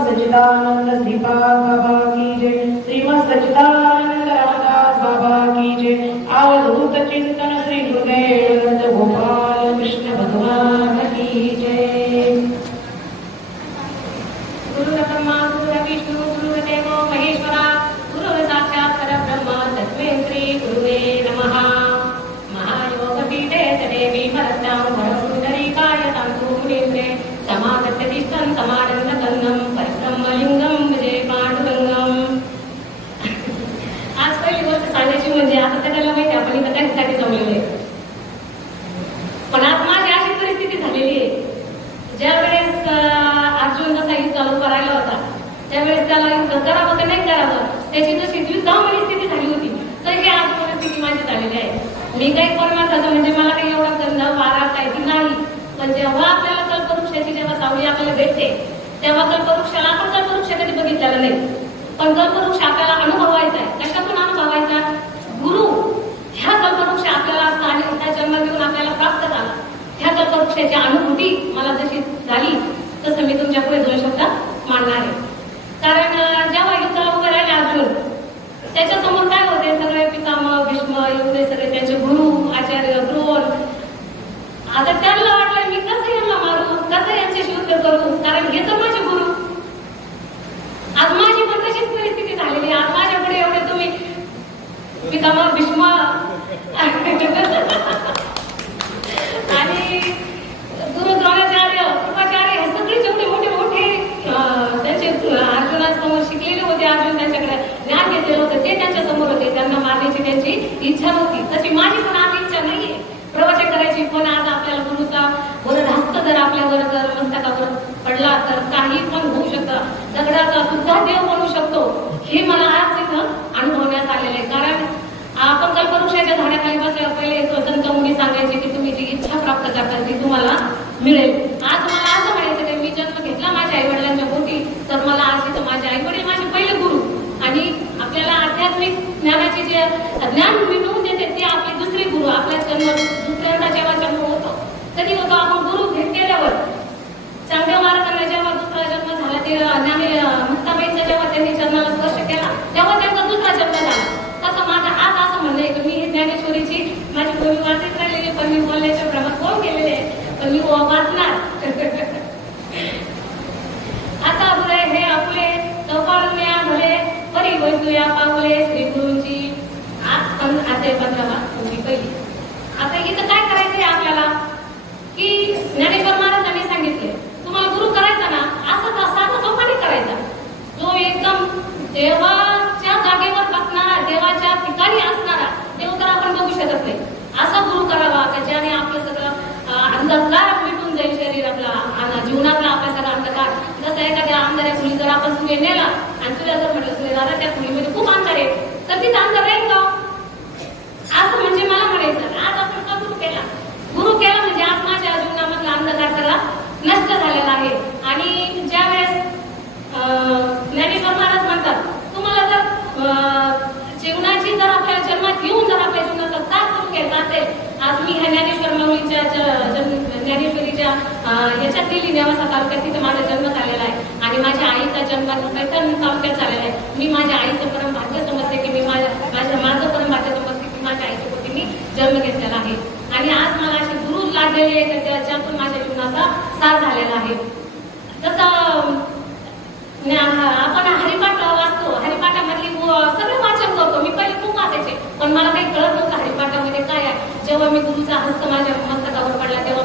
सच्चिदानंद श्रीपाद बाबा की जय श्रीमद सच्चिदानंद रामदास बाबा की जय अवधूत चिंतन श्री गुरुदेव गोपाल कृष्ण भगवान की जय। अर्जुन युद्ध चालू करायला होता. त्यावेळेस त्याला युद्ध करावं का नाही करावं त्याची जशी युद्धामध्ये स्थिती झाली होती. तशी आज परिस्थिती माझी झालेली आहे. मी काही परमार्थाचं म्हणजे मला काही एवढा गंध वारा काही नाही. पण जेव्हा आपल्याला कल्पवृक्षाची जेव्हा सावली आपल्याला भेटते तेव्हा कल्पवृक्षाला आपण कल्पवृक्ष कधी बघितलेला नाही. पण कल्पवृक्ष आपल्याला अनुभवायचा आहे. कशातून अनुभवायचा? गुरु ह्या कल्पवृक्ष आपल्याला असं आणि त्या जन्म घेऊन आपल्याला प्राप्त झाला. ह्या कल्पवृक्षाची अनुभूती मला जशी झाली तसं मी तुमच्यापुढे दोन शब्दात मांडणार आहे कारण अं, जेव्हा युद्धाला उभे राहिले अर्जुन त्याच्यासमोर काय होते सगळे पितामह भीष्म एवढे सगळे त्याचे गुरु आचार्य द्रोण आता त्यांना वाटलं मी कसं यांना मारू कसं यांच्याशी युद्ध करू कारण हे तर माझे गुरु आज माझी पण तशीच परिस्थिती झालेली आहे. आज माझ्या पुढे एवढे तुम्ही पितामह भीष्म आणि गुरु द्रोणाचार्य कृपाचार्य हे सगळे जेवढे मोठे मोठे अं, त्यांचे अर्जुनासमोर शिकलेले होते अर्जुन त्यांच्याकडे ज्ञान घेतलेलं होतं ते त्यांच्यासमोर होते त्यांना मारण्याची त्यांची इच्छा नव्हती तशी माझी पण आज इच्छा नाहीये. प्रवचन करायची पण आज आपल्याला गुरुचा वरधास्त जर आपल्यावर जर मस्तकावर पडला तर काही पण होऊ शकतं. दगडाचा सुद्धा देव बनू शकतो. हे मला आज तिथं अनुभवण्यात आलेलं आहे. कारण आपण कल्पवृक्षाच्या झाडाखाली बसल्यावर पहिले एक संत मुनी सांगायचे की तुम्ही जी इच्छा प्राप्त करता ती तुम्हाला मिळेल. आज मला असं म्हणायचं की मी जन्म घेतला माझ्या आई वडिलांच्या पोटी तर मला आज इथं माझे आई वडील माझे पहिले गुरु. आणि आपल्याला आध्यात्मिक ज्ञानाचे जे ज्ञान मिळवून देते ते आपले दुसरे गुरु आपल्या जन्म दुसऱ्यांदा जेव्हा जन्म होतो. कधी होतो आपण गुरु भेट केल्यावर चांगल्या मार्गाने जेव्हा दुसरा जन्म झाला ते ज्ञानी मुक्ताबाईंचा जेव्हा त्यांनी चरणाला स्पर्श केला तेव्हा त्यांचा दुसरा जन्म झाला. तसं माझं आज असं म्हणणं आहे की मी हे ज्ञानेश्वरीची माझी बोली वाचत राहिलेली पण मी बोलण्याच्या प्रमाण कोण केलेले आहे? पण मी वाचणार. आता आपले हे आपले चौकाळण्या भले परी वैतुया पावले श्री गुरु म्हणून आता तुम्ही पहिली. आता इथं काय करायचंय आपल्याला? की ज्ञानेश्वर महाराजांनी सांगितले तुम्हाला गुरु करायचा ना असं साधा सोपाने करायचा. जो एकदम देवाच्या जागेवर बसणारा देवाच्या ठिकाणी असणारा देव तर आपण बघू शकत नाही. असा गुरु करावा त्याच्याने आपलं सगळं अं, अंधकार मिटून जाईल शरीर आणि जीवनातला आपला सगळा अंधकार. जसं एखाद्या अंधाऱ्या मुली जर आपण सूर्य नेला आणि तुला जर म्हटलं सूर्य दादा त्या खोलीमध्ये खूप अंधार आहे. तर तिथं अंधार राहील का? असं म्हणजे मला म्हणायचं आज आपण का गुरु केला. गुरु केला म्हणजे आज माझ्या जीवनामधला अंधकार सगळा नष्ट झालेला आहे. आणि ज्या वेळेस ज्ञानेश्वर महाराज म्हणतात तुम्हाला जर अं, जीवनाची जर आपल्या जन्मात येऊन जर आपल्या जीवनाचा साथ करून घ्यायचा असेल आज मी ह्या ज्ञानेश्वर माऊलीच्या ज्ञानेश्वरीच्या ह्याच्यात दिली नेवासा तालुक्यात तिथे माझा जन्म झालेला आहे आणि माझ्या आईचा जन्म पैठण तालुक्यात झालेला आहे मी माझ्या आईचं परम भाग्य समजते की मी माझ्या माझ्या माझं परम भाग्य समजते की माझ्या आईच्या पोटी मी जन्म घेतलेला आहे आणि आज मला असे गुरु लागलेले आहेत की त्याच्यातून माझ्या साथ झालेला आहे. जसं आपण हरिपाठ वाचतो. हरिपाठामधली सगळे सगळं वाचन करतो मी पहिले खूप वाचायचे. पण मला काही कळत नव्हतं हरिपाठामध्ये काय आहे. जेव्हा मी गुरुचा हस्त माझ्या मस्तकावर पडला तेव्हा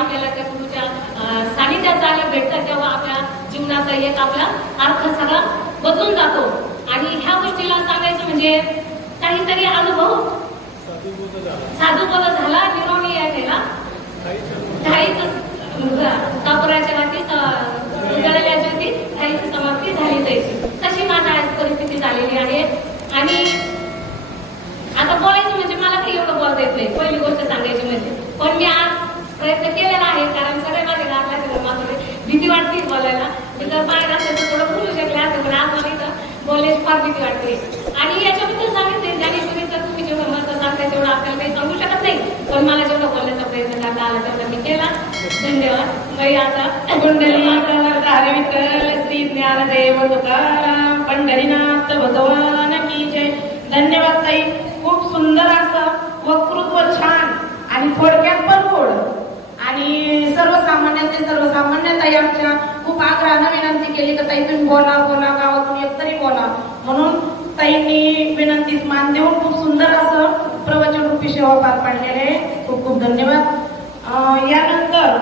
आपल्याला त्या गुरुच्या सानिध्यात जायला भेटतं तेव्हा आपल्या जीवनाचा एक आपला अर्थ सगळा बदलून जातो. आणि ह्या गोष्टीला सांगायचं म्हणजे काहीतरी अनुभव साधूपद झाला. निरोणी यायला काहीच कापुराच्या वाटी उजळल्या ज्योती काहीच समाप्ती झाली जायची तशी माझ्या आज परिस्थिती झालेली आहे आणि आता बोलायचं म्हणजे मला काही एवढं बोलता येत नाही पहिली गोष्ट सांगायची म्हणजे पण मी आज प्रयत्न केलेला आहे कारण सगळे माझे घातला मला भीती वाटते बोलायला मी जर बाहेर असेल तर थोडं बोलू शकले असं पण आज मला इथं फार भीती वाटते. आणि याच्याबद्दल सांगितले ज्ञानेश्वरीचा तुम्ही जेवढं महत्त्व सांगताय तेवढं आपल्याला काही सांगू शकत नाही. पण मला जेवढा बोलण्याचा प्रयत्न करता आला तेवढा मी केला. धन्यवाद. मी आता कुंडली श्री ज्ञानदेव तुकाराम पंढरीनाथ भगवान की जय. धन्यवाद ताई खूप सुंदर असं वक्तृत्व छान आणि थोडक्यात पण गोड आणि सर्वसामान्य आमच्या खूप आग्रहानं विनंती केली तर ताई तुम्ही बोला बोला गावातून येत तरी बोला. म्हणून ताईंनी विनंतीस मान देऊन खूप सुंदर असं प्रवचन रूपी सेवा पार पाडलेले खूप खूप धन्यवाद. अं, यानंतर